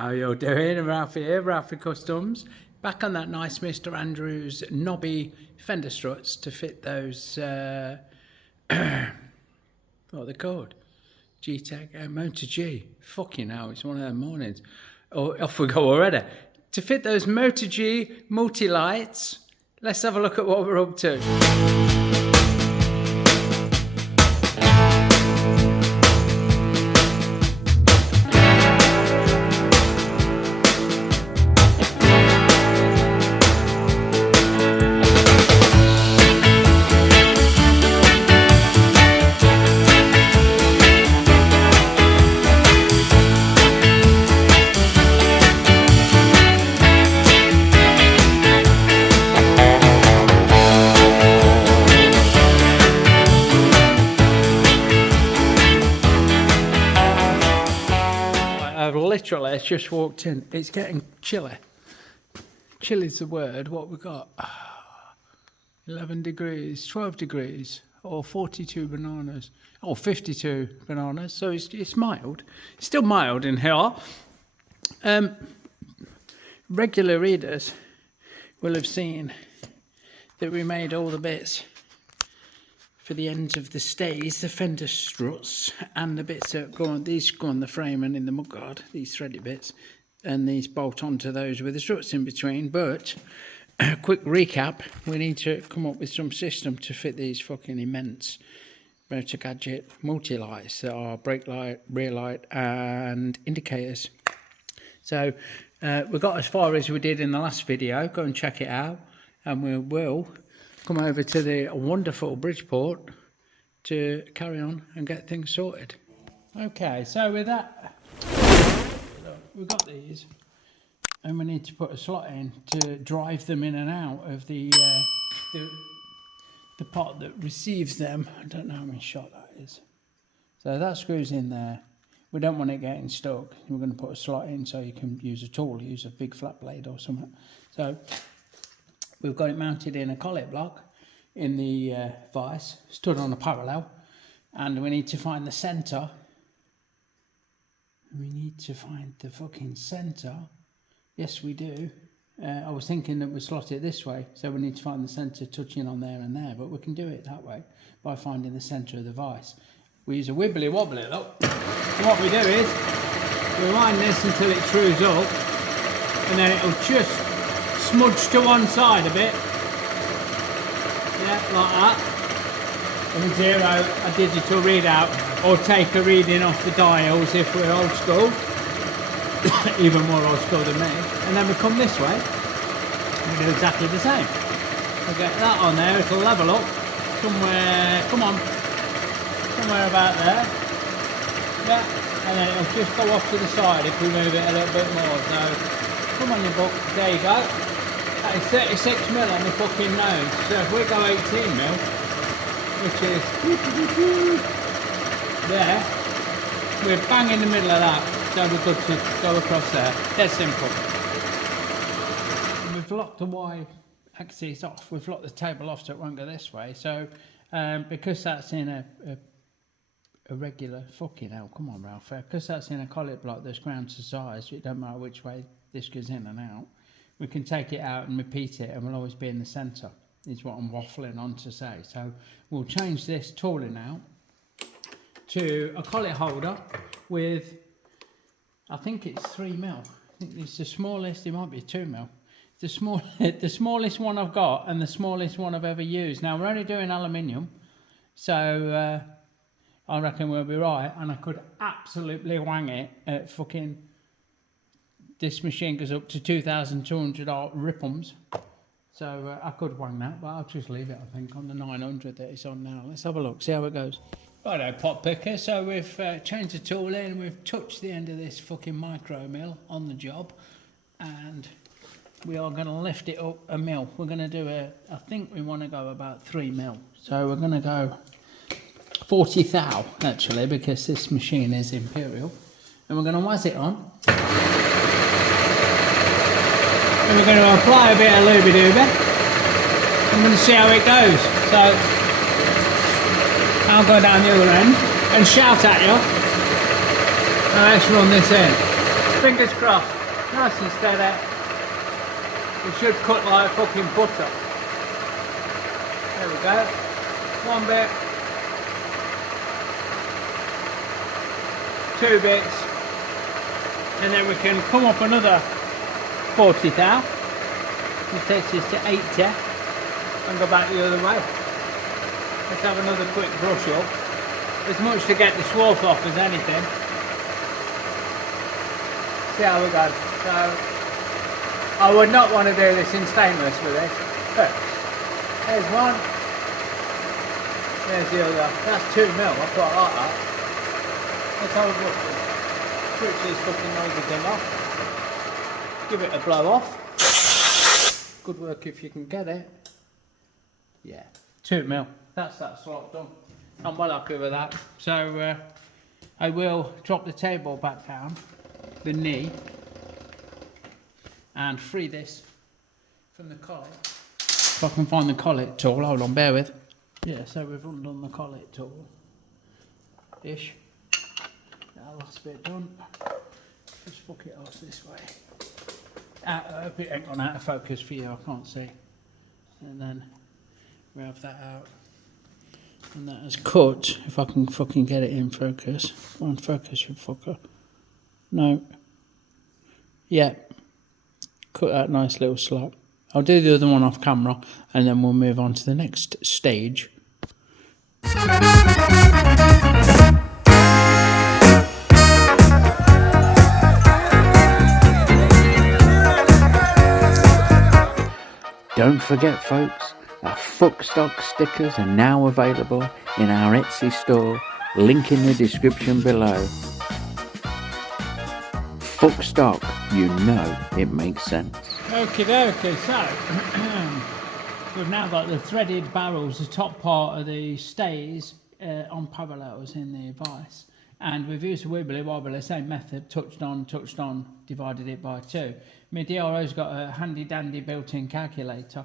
How you doing? I'm Ralfy here, Ralfy Customs. Back on that nice Mr. Andrews knobby Fender Struts to fit those, what are they called? G-Tech, Moto G. Fucking hell, it's one of them mornings. Oh, off we go already. To fit those Moto G multi-lights, let's have a look at what we're up to. Literally, it's just walked in. It's getting chilly. Chilly's the word. What we got? 11 degrees, 12 degrees, or 42 bananas, or 52 bananas. So it's mild. It's still mild in here. Regular readers will have seen that we made all the bits for the ends of the stays, the Fender Struts, and the bits that go on, these go on the frame and in the mudguard, these threaded bits, and these bolt onto those with the struts in between. But quick recap, we need to come up with some system to fit these fucking immense Moto Gadget multi-lights that are brake light, rear light and indicators. So we got as far as we did in the last video. Go and check it out, and we will come over to the wonderful Bridgeport to carry on and get things sorted. Okay, so with that, look, we've got these, and we need to put a slot in to drive them in and out of the pot that receives them. I don't know how many shot that is. So that screws in there. We don't want it getting stuck. We're going to put a slot in so you can use a tool, use a big flat blade or something. So we've got it mounted in a collet block in the vise, stood on a parallel, and we need to find the centre. We need to find the fucking centre. Yes, we do. I was thinking that we slot it this way, so we need to find the centre touching on there and there, but we can do it that way by finding the centre of the vise. We use a wibbly wobbly though. And what we do is we wind this until it trues up, and then it'll just smudge to one side a bit, yeah, like that, and zero a digital readout, or take a reading off the dials if we're old school, even more old school than me, and then we come this way and we do exactly the same. We'll get that on there, it'll level up somewhere, come on, somewhere about there, yeah, and then it'll just go off to the side if we move it a little bit more. So come on your book, there you go. That is 36 mil on the fucking nose. So if we go 18 mil, which is there, we're bang in the middle of that. So we're good to go across there. Dead simple. And we've locked the Y axis off. We've locked the table off so it won't go this way. So because that's in a regular, fucking hell, come on Ralph, because that's in a collet block that's ground to size, it don't matter which way this goes in and out. We can take it out and repeat it, and we'll always be in the centre, is what I'm waffling on to say. So we'll change this tooling out to a collet holder with, I think it's 3 mil. I think it's the smallest, it might be 2 mil. The smallest one I've got and the smallest one I've ever used. Now we're only doing aluminium, so I reckon we'll be right, and I could absolutely wang it at fucking, this machine goes up to 2,200 ripums, so I could wang that, but I'll just leave it, I think, on the 900 that it's on now. Let's have a look, see how it goes. Righto, pot picker, so we've changed the tool in, we've touched the end of this fucking micro mill on the job, and we are going to lift it up a mil. We're going to do I think we want to go about 3 mil, so we're going to go 40 thou actually, because this machine is imperial, and we're going to waz it on. And we're going to apply a bit of looby-dooby. I'm going to see how it goes. So I'll go down the other end and shout at you. Now let's run this in. Fingers crossed. Nice and steady. It should cut like fucking butter. There we go. One bit. 2 bits. And then we can come up another 40 thou. Which takes us to 80. And go back the other way. Let's have another quick brush up. As much to get the swarf off as anything. See how we go. So, I would not want to do this in stainless with this. But, there's one. There's the other. That's 2 mil. I quite like that. Let's have a brush up. Switch this fucking noisy thing off. Give it a blow off. Good work if you can get it. Yeah, 2 mil. That's that slot done. I'm well happy with that. So I will drop the table back down, the knee, and free this from the collet. If I can find the collet tool, hold on, bear with. Yeah, so we've undone the collet tool. Ish. That last bit done. Just fuck it off this way. I hope it ain't gone out of focus for you, I can't see. And then we have that out. And that is cut, if I can fucking get it in focus. Come on, focus, you fucker. No. Yeah. Cut that nice little slot. I'll do the other one off camera, and then we'll move on to the next stage. Don't forget, folks, our Fuckstock stickers are now available in our Etsy store, link in the description below. Fuckstock, you know it makes sense. Okie dokie, so we've now got the threaded barrels, the top part of the stays on parallels in the vise. And we've used a wibbly wobbly, same method, touched on, divided it by 2. My DRO's got a handy dandy built-in calculator,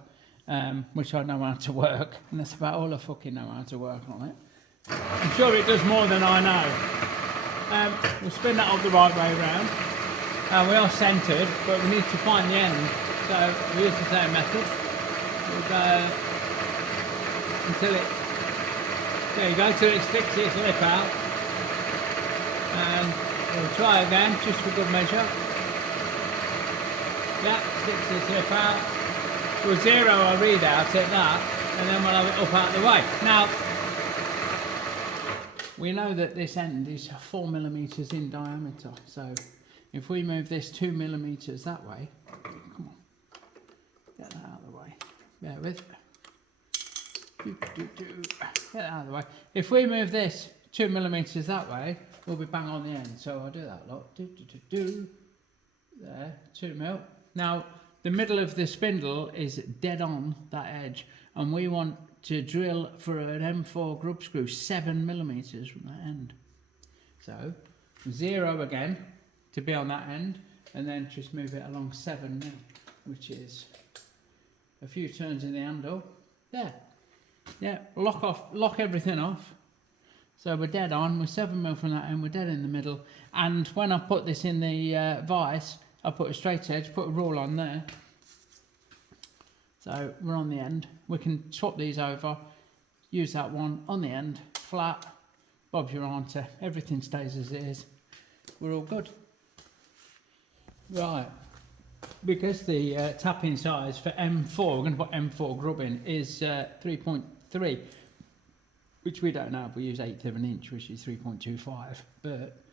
which I know how to work, and that's about all I fucking know how to work on it. I'm sure it does more than I know. We'll spin that up the right way round. We are centred, but we need to find the end, so we use the same method. We'll go until it, there you go, till it sticks its lip out. And we'll try again, just for good measure. Yeah, sticks its lip out. We'll zero our readout at that, and then we'll have it up out the way. Now, we know that this end is 4mm in diameter, so if we move this 2mm that way, come on, get that out of the way, bear with, get that out of the way. If we move this 2mm that way, we'll be bang on the end, so I'll do that lot, there, 2 mil. Now, the middle of the spindle is dead on that edge, and we want to drill for an M4 grub screw 7mm from that end. So, 0 again, to be on that end, and then just move it along 7 mil, which is a few turns in the handle. There. Yeah, lock everything off. So we're dead on, we're 7 mil from that end, we're dead in the middle. And when I put this in the vise, I put a straight edge, put a rule on there. So we're on the end. We can swap these over, use that one on the end, flat, bob's your answer, everything stays as it is. We're all good. Right, because the tapping size for M4, we're going to put M4 grub in, is 3.3, which we don't know, we use 1/8 of an inch, which is 3.25, but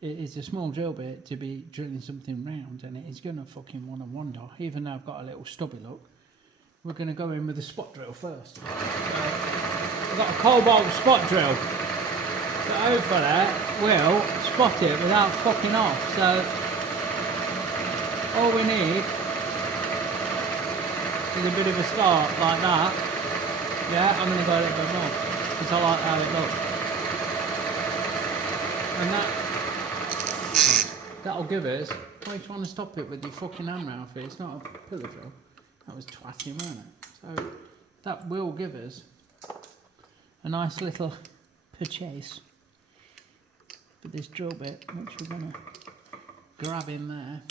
it is a small drill bit to be drilling something round, and it is going to fucking want to wander, even though I've got a little stubby look. We're going to go in with a spot drill first. I've got a cobalt spot drill, so hopefully we'll spot it without fucking off. So all we need is a bit of a start like that. Yeah, I'm going to go a little bit more because I like how it looks. And that'll give us. Why are you trying to stop it with your fucking hand, Ralfy? It's not a pillar drill. That was twatty, wasn't it? So that will give us a nice little purchase for this drill bit, which we're going to grab in there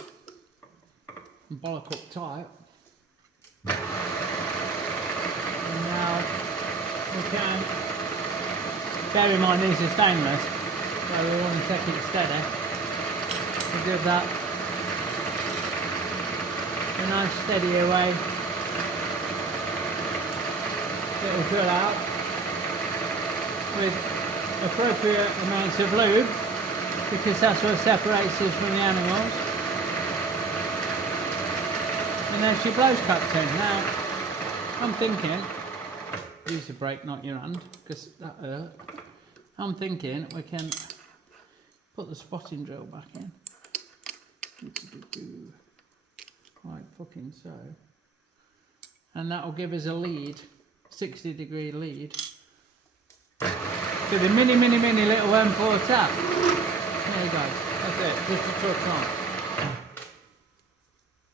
and bollock up tight. And now we can, bear in mind these are stainless, so we want to take it steady. We'll give that a nice steady away. It will drill out with appropriate amounts of lube, because that's what separates us from the animals. And then she blows cups in. Now, I'm thinking, use the brake, not your hand, because that hurt. I'm thinking we can put the spotting drill back in. Like fucking so. And that will give us a lead, 60-degree lead, to the mini little M4 tap. There you go, that's it, just a touch on.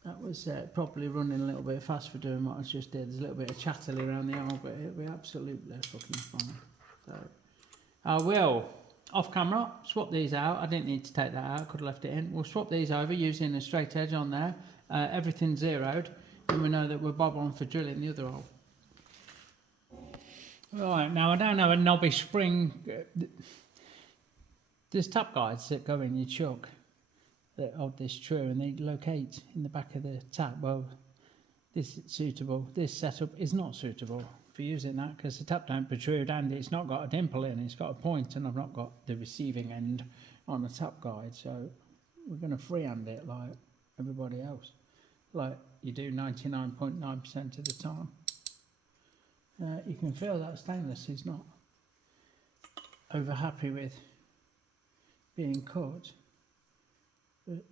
That was probably running a little bit fast for doing what I just did. There's a little bit of chattily around the arm, but it'll be absolutely fucking fine. So I will, off camera, swap these out. I didn't need to take that out, could have left it in. We'll swap these over using a straight edge on there. Everything's zeroed, and we know that we're bob on for drilling the other hole. Right, now I don't have a knobby spring. There's tap guides that go in your chuck that hold this true, and they locate in the back of the tap. Well, this is suitable. This setup is not suitable for using that because the tap don't protrude and it's not got a dimple in. It's got a point, and I've not got the receiving end on the tap guide, so we're going to freehand it like everybody else, like you do 99.9% of the time. You can feel that stainless is not over happy with being cut, but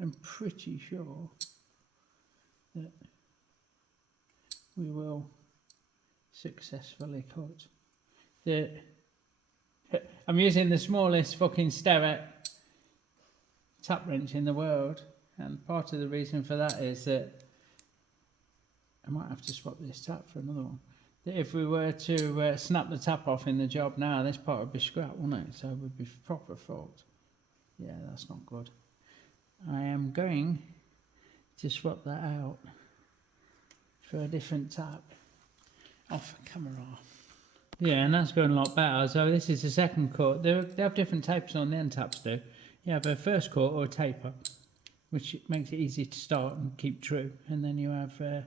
I'm pretty sure that we will successfully cut. I'm using the smallest fucking Sterret tap wrench in the world, and part of the reason for that is that I might have to swap this tap for another one. That if we were to snap the tap off in the job now, this part would be scrap, wouldn't it? So it would be proper fault. Yeah, that's not good. I am going to swap that out for a different tap. Off camera. Yeah, and that's going a lot better. So this is the second cut. They have different tapers on the end taps do. You have a first cut or a taper, which makes it easy to start and keep true. And then you have a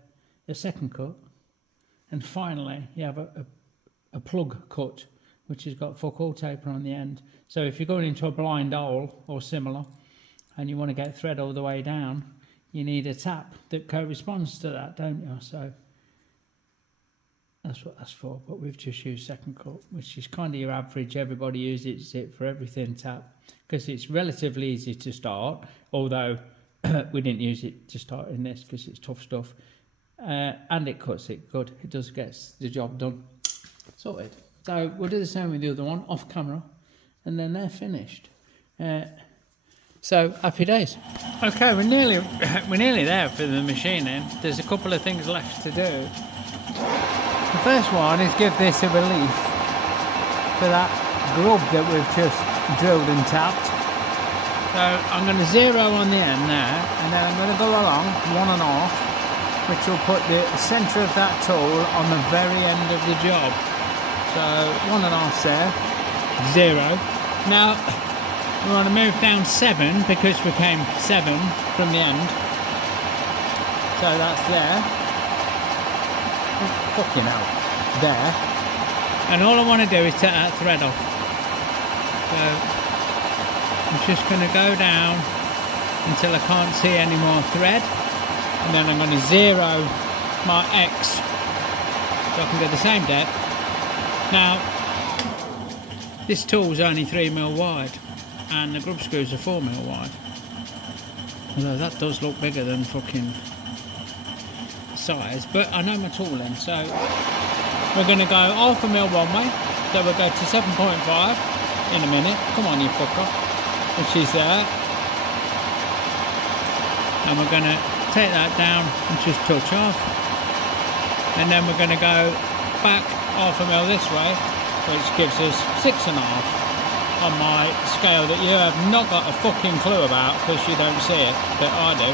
second cut, and finally you have a plug cut, which has got fuck all taper on the end. So if you're going into a blind hole or similar and you want to get thread all the way down, you need a tap that corresponds to that, don't you? So that's what that's for. But we've just used second cut, which is kind of your average, everybody uses it for everything tap, because it's relatively easy to start, although we didn't use it to start in this because it's tough stuff. And it cuts it good. It does get the job done. Sorted. So we'll do the same with the other one off camera, and then they're finished. So happy days. Okay, we're nearly there for the machining. There's a couple of things left to do. The first one is give this a relief for that grub that we've just drilled and tapped. So I'm going to zero on the end there, and then I'm going to go along 1.5. which will put the centre of that tool on the very end of the job. So 1.5 there, 0. Now we want to move down 7 because we came 7 from the end. So that's there. Oh, fucking hell. There. And all I want to do is take that thread off. So I'm just going to go down until I can't see any more thread. And then I'm going to zero my X so I can get the same depth. Now, this tool's only 3mm wide and the grub screws are 4mm wide. Although that does look bigger than fucking size, but I know my tooling, so we're going to go 0.5 mil one way, so we'll go to 7.5 in a minute. Come on, you fucker. And she's there. And we're going to take that down and just touch off, and then we're going to go back 0.5 mil this way, which gives us 6.5. on my scale that you have not got a fucking clue about because you don't see it, but I do.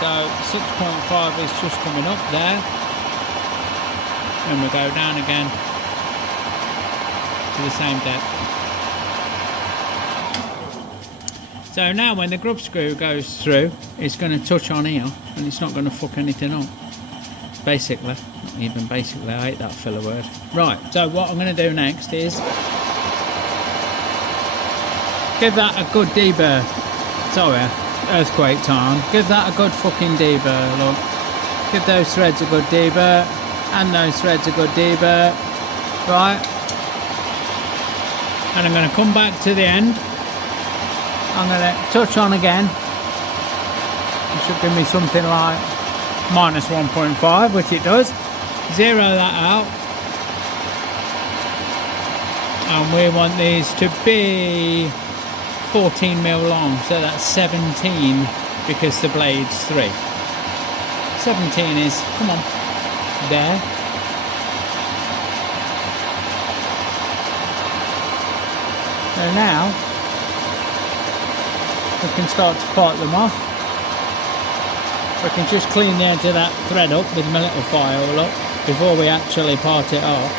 So 6.5 is just coming up there, and we go down again to the same depth. So now when the grub screw goes through, it's going to touch on here and it's not going to fuck anything up. Basically, not even basically, I hate that filler word. Right, so what I'm going to do next is give that a good deburr. Sorry, earthquake time. Give that a good fucking deburr, look. Give those threads a good deburr, and those threads a good deburr. Right. And I'm going to come back to the end. I'm going to touch on again. It should give me something like minus 1.5, which it does. Zero that out. And we want these to be 14mm long, so that's 17 because the blade's 3. 17 is, come on, there. So now we can start to part them off. We can just clean the edge of that thread up with my little file up before we actually part it off.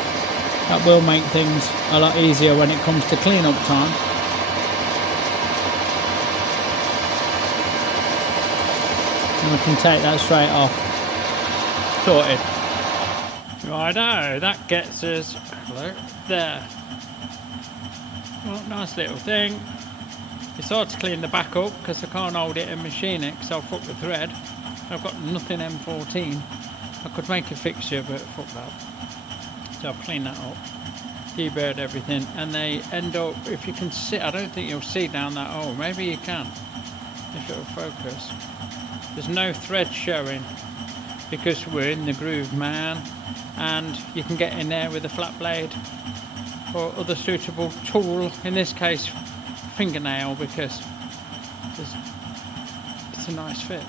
That will make things a lot easier when it comes to clean up time. And we can take that straight off. Sorted. Righto, that gets us there. Well, nice little thing. It's hard to clean the back up because I can't hold it and machine it because I'll fuck the thread. I've got nothing M14. I could make a fixture, but fuck that. So I've cleaned that up, deburred everything, and they end up, if you can see, I don't think you'll see down that hole. Maybe you can, if it'll focus. There's no thread showing because we're in the groove, man, and you can get in there with a flat blade or other suitable tool, in this case fingernail, because it's a nice fit.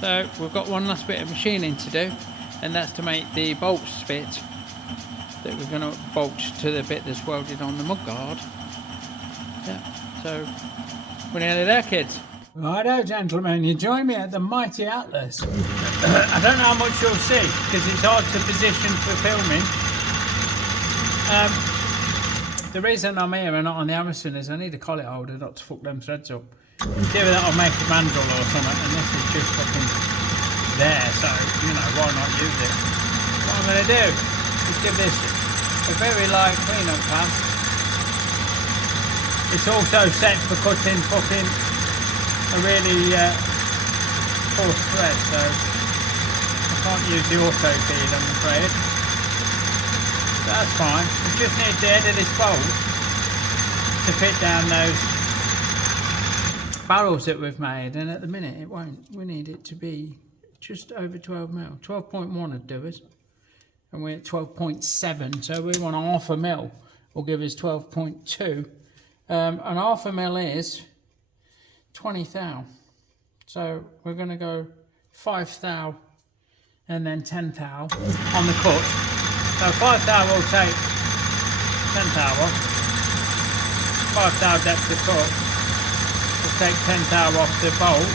So we've got one last bit of machining to do, and that's to make the bolts fit that we're going to bolt to the bit that's welded on the mudguard. Yeah, so we're nearly there, kids. Righto, gentlemen, you join me at the mighty Atlas. I don't know how much you'll see because it's hard to position for filming. The reason I'm here and not on the Amazon is I need a collet holder not to fuck them threads up. Give it that I'll make a mandrel or something, and this is just fucking there, so, you know, why not use it? What I'm going to do is give this a very light clean-up pass. It's also set for cutting fucking a really coarse thread, so I can't use the auto feed, I'm afraid. That's fine. We just need the head of this bolt to fit down those barrels that we've made, and at the minute it won't. We need it to be just over 12mm. 12.1 would do us, and we're at 12.7, so we want a half a mil will give us 12.2. And half a mil is 20 thou, so we're going to go 5 thou and then 10 thou on the cut. So 5 thou will take 10 thou off. 5 thou depth of cut will take 10 thou off the bolt.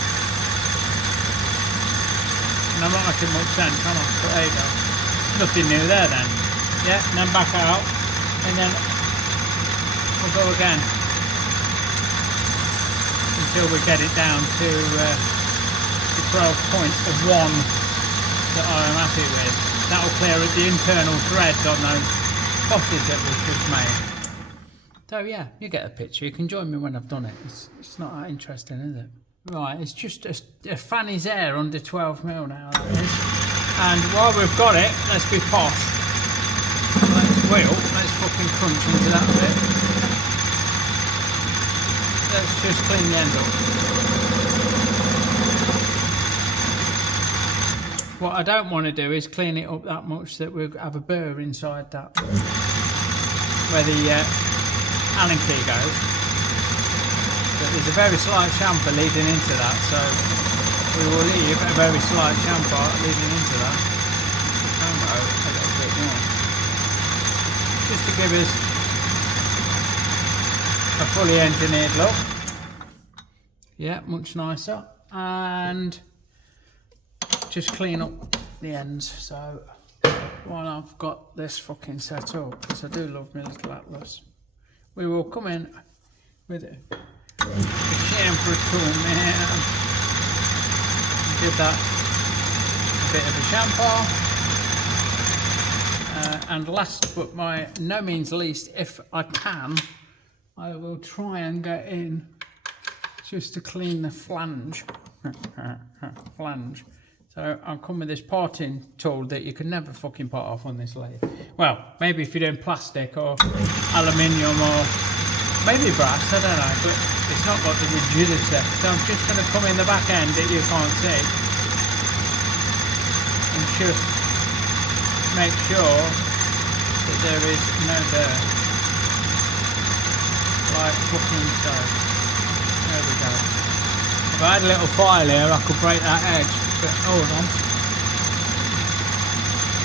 And I'm not making much sense, am I? But there you go. Nothing new there then. Yeah, and then back out, and then we'll go again until we get it down to the 12.1 that I am happy with. That will clear the internal threads on those bosses that we've just made. So yeah, you get a picture. You can join me when I've done it. It's not that interesting, is it? Right, it's just a fanny's hair under 12mm now, that is. And while we've got it, let's be posh. Let's fucking crunch into that bit. Let's just clean the end up. What I don't want to do is clean it up that much that we'll have a burr inside that where the Allen key goes. But there's a very slight chamfer leading into that, so we will leave a very slight chamfer leading into that. Camera a little bit more, just to give us a fully engineered look. Yeah, much nicer. And just clean up the ends. So while I've got this fucking set up, because I do love my little Atlas, we will come in with a chamfer tool, man. Give that a bit of a shampoo. And last but by no means least, if I can, I will try and get in just to clean the flange. Flange. So I'll come with this parting tool that you can never fucking part off on this lathe. Well, maybe if you're doing plastic or aluminium or maybe brass, I don't know, but it's not got the rigidity. So I'm just going to come in the back end that you can't see and just make sure that there is no dirt. Like fucking so. There we go. If I had a little file here, I could break that edge, but hold on.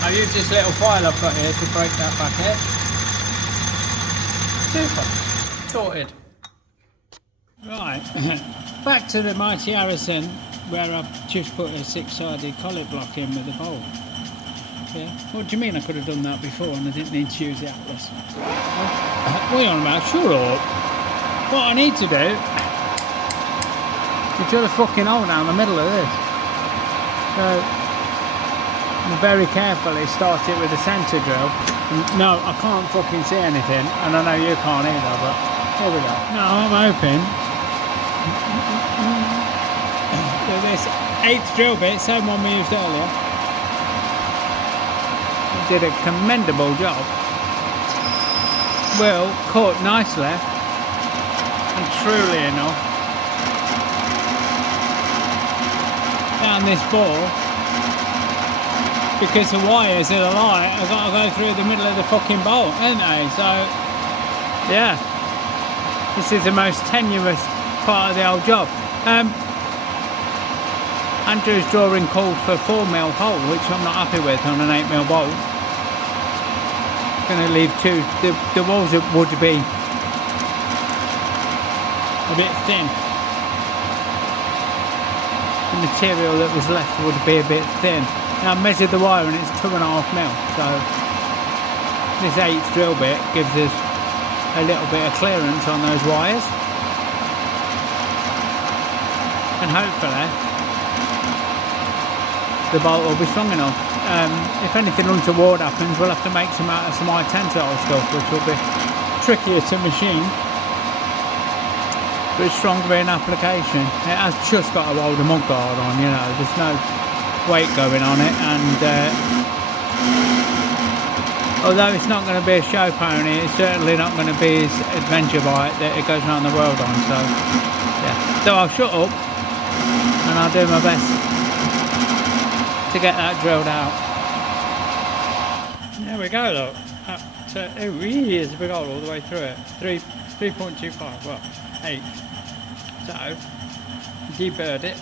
I'll use this little file I've got here to break that back edge. Super. Sorted. Right, back to the Mighty Harrison, where I've just put a 6-sided collet block in with a bolt. Yeah. What do you mean I could have done that before and I didn't need to use the Atlas? What are you on about? Shut up. What I need to do is drill a fucking hole down the middle of this. So, very carefully start it with a centre drill. No, I can't fucking see anything, and I know you can't either, but here we go. Now I'm hoping that this 8th drill bit, same one we used earlier, did a commendable job, will cut nicely, and truly enough, down this bore, because the wires are light, I've got to go through the middle of the fucking bolt, haven't they? So, yeah, this is the most tenuous part of the whole job. Andrew's drawing called for 4mm hole, which I'm not happy with on an 8mm bolt. Going to leave two. The walls would be a bit thin. The material that was left would be a bit thin. Now I measured the wire and it's 2.5mm. So this 8th drill bit gives us a little bit of clearance on those wires, and hopefully the bolt will be strong enough. If anything untoward happens, we'll have to make some out of some high tensile stuff, which will be trickier to machine, but it's stronger in application. It has just got a hold of mud guard on, you know, there's no weight going on it, and although it's not going to be a show pony, it's certainly not going to be his adventure bike that it goes around the world on. So yeah, so I'll shut up and I'll do my best to get that drilled out. There we go, look. It really is a big hole all the way through it. 3.25, well, 8. So, deburred it.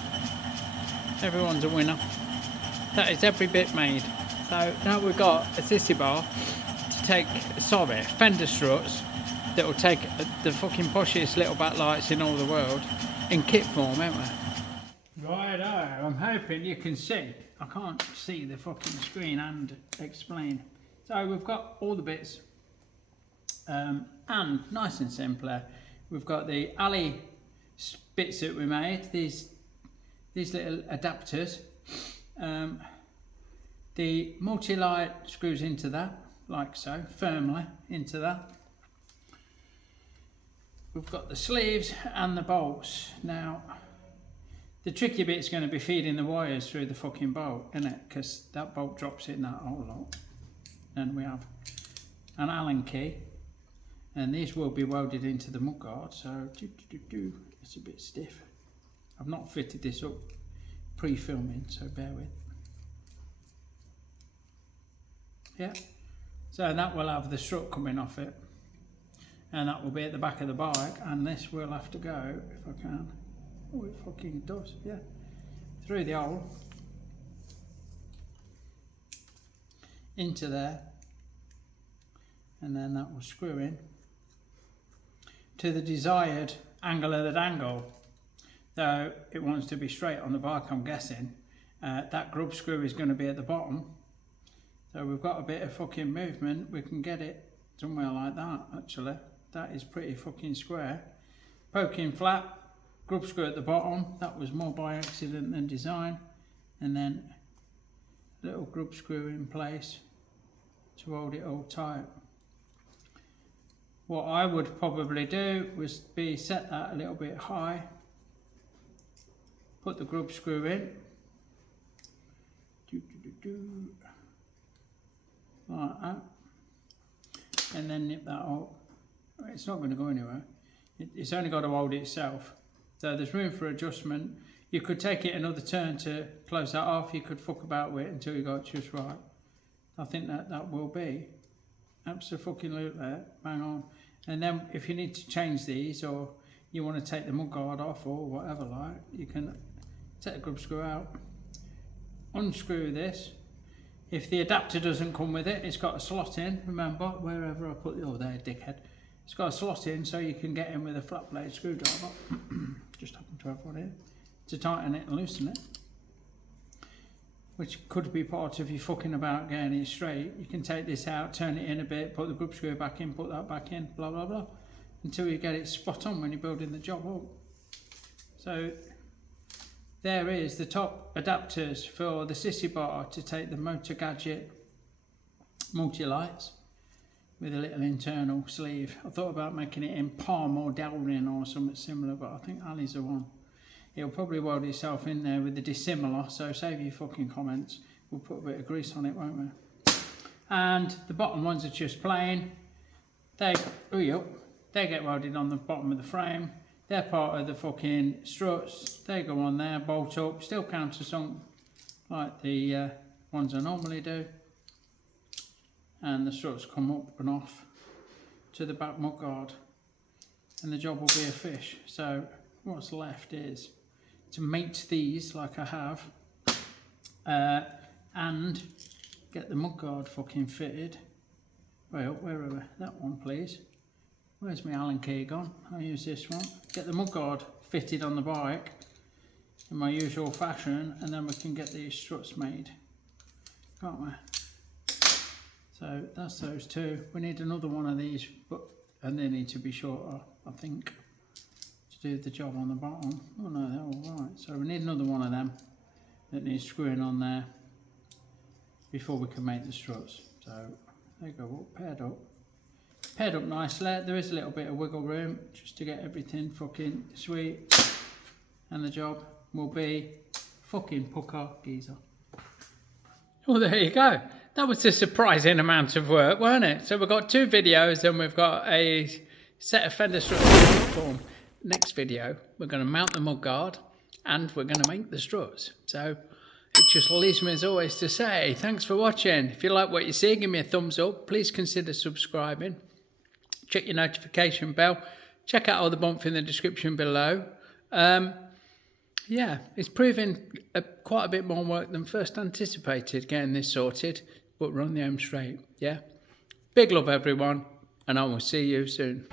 Everyone's a winner. That is every bit made. So now we've got a sissy bar to take, sorry, Fender Struts that will take the fucking poshiest little backlights in all the world in kit form, haven't we? Righto, I'm hoping you can see. I can't see the fucking screen and explain. So we've got all the bits, and nice and simple, we've got the alley bits that we made, these little adapters. The multi-light screws into that, like so, firmly into that. We've got the sleeves and the bolts. Now, the tricky bit's going to be feeding the wires through the fucking bolt, isn't it? Because that bolt drops in that hole lot. And we have an Allen key, and these will be welded into the mudguard. So it's a bit stiff. I've not fitted this up pre-filming, so bear with. Yeah, so that will have the strut coming off it, and that will be at the back of the bike, and this will have to go, if I can, oh it fucking does, yeah, through the hole, into there, and then that will screw in. to the desired angle of the dangle. So it wants to be straight on the bike, I'm guessing. That grub screw is going to be at the bottom. So we've got a bit of fucking movement. We can get it somewhere like that, actually. That is pretty fucking square. Poking flat, grub screw at the bottom. That was more by accident than design. And then little grub screw in place to hold it all tight. What I would probably do was set that a little bit high. Put the grub screw in. Like that. And then nip that up. It's not going to go anywhere. It's only got to hold itself. So there's room for adjustment. You could take it another turn to close that off. You could fuck about with it until you got it just right. I think that will be absolutely bang on. And then if you need to change these, or you want to take the mud guard off or whatever, like, you can take the grub screw out, unscrew this. If the adapter doesn't come with it, it's got a slot in. Remember, wherever I put it, oh there, dickhead. It's got a slot in so you can get in with a flat blade screwdriver. Just happen to have one here to tighten it and loosen it, which could be part of you fucking about getting it straight. You can take this out, turn it in a bit, put the grub screw back in, put that back in, blah blah blah, until you get it spot on when you're building the job up. So there is the top adapters for the sissy bar to take the Moto Gadget multi-lights with a little internal sleeve. I thought about making it in palm or Delrin or something similar, but I think Ali's the one. It'll probably weld itself in there with the dissimilar, so save your fucking comments. We'll put a bit of grease on it, won't we? And the bottom ones are just plain. They get welded on the bottom of the frame. They're part of the fucking struts. They go on there, bolt up, still countersunk like the ones I normally do. And the struts come up and off to the back mudguard, and the job will be a fish. So what's left is to mate these like I have, and get the mudguard fucking fitted. Well, where are we? That one, please. Where's my Allen key gone? I'll use this one. Get the mudguard fitted on the bike in my usual fashion, and then we can get these struts made, can't we? So that's those two. We need another one of these, and they need to be shorter, I think, to do the job on the bottom. Oh no, they're all right. So we need another one of them that needs screwing on there before we can make the struts. So they go up, paired up nicely. There is a little bit of wiggle room just to get everything fucking sweet, and the job will be fucking pucker geezer. Well, there you go. That was a surprising amount of work, weren't it? So we've got 2 videos and we've got a set of Fender Struts form. Next video, we're going to mount the mudguard and we're going to make the struts. So it just leaves me as always to say, thanks for watching. If you like what you see, give me a thumbs up. Please consider subscribing. Check your notification bell. Check out all the bump in the description below. Yeah, it's proving quite a bit more work than first anticipated getting this sorted, but we're on the home straight, yeah? Big love everyone, and I will see you soon.